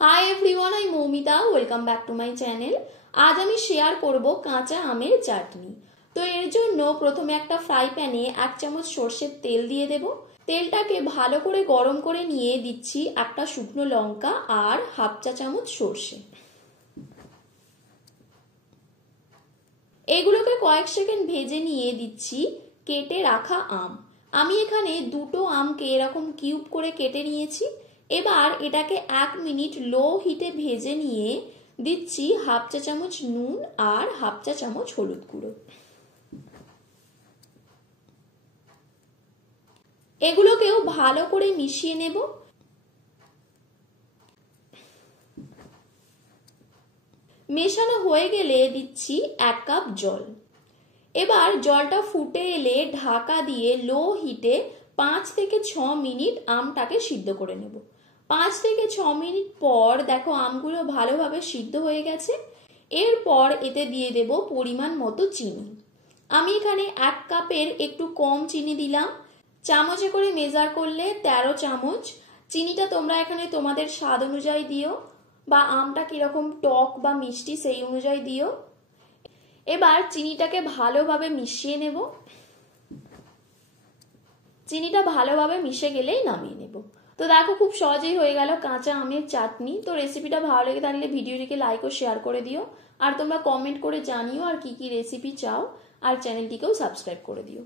Hi everyone, I Moumita. Welcome back to my channel. আজ আমি share করব কাঁচা আমের চাটনি। তো এর জন্য প্রথমে একটা ফ্রাই প্যানে 1 চামচ সর্ষের তেল দিয়ে দেব। তেলটাকে ভালো করে গরম করে নিয়ে দিচ্ছি একটা শুকনো লঙ্কা আর হাফ চা চামচ সর্ষে। এগুলোকে কয়েক সেকেন্ড ভেজে নিয়ে দিচ্ছি কেটে রাখা আম। আমি এখানে দুটো আমকে এরকম কিউব করে কেটে নিয়েছি। এবার এটাকে 1 মিনিট লো হিটে ভেজে নিয়ে দিচ্ছি হাফ চা চামচ নুন আর হাফ চা চামচ হলুদ গুঁড়ো। এগুলোকেও ভালো করে মিশিয়ে নেব। মেশানো হয়ে গেলে দিচ্ছি 1 কাপ জল। এবার জলটা ফুটে এলে ঢাকা দিয়ে লো হিটে 5 থেকে 6 মিনিট আমটাকে সিদ্ধ করে নেব। 5 থেকে 6 মিনিট পর দেখো আমগুলো ভালোভাবে সিদ্ধ হয়ে গেছে। এরপর এতে দিয়ে দেব পরিমাণ মতো চিনি। আমি এখানে 1 কাপের একটু কম চিনি দিলাম। চামচে করে মেজার করলে 13 চামচ। চিনিটা তোমরা এখানে তোমাদের স্বাদ অনুযায়ী দিও, বা আমটা কিরকম টক বা মিষ্টি সেই অনুযায়ী দিও। এবার চিনিটাকে ভালোভাবে মিশিয়ে নেব। চিনিটা ভালোভাবে মিশে গেলেই নামিয়ে নেব। তো দেখো খুব সহজেই হয়ে গেল কাঁচা আমের চাটনি। তো রেসিপিটা ভালো লেগে থাকলে ভিডিওটিকে লাইক ও শেয়ার করে দিও। আর তোমরা কমেন্ট করে জানিও আর কি কি রেসিপি চাও, আর চ্যানেলটিকেও সাবস্ক্রাইব করে দিও।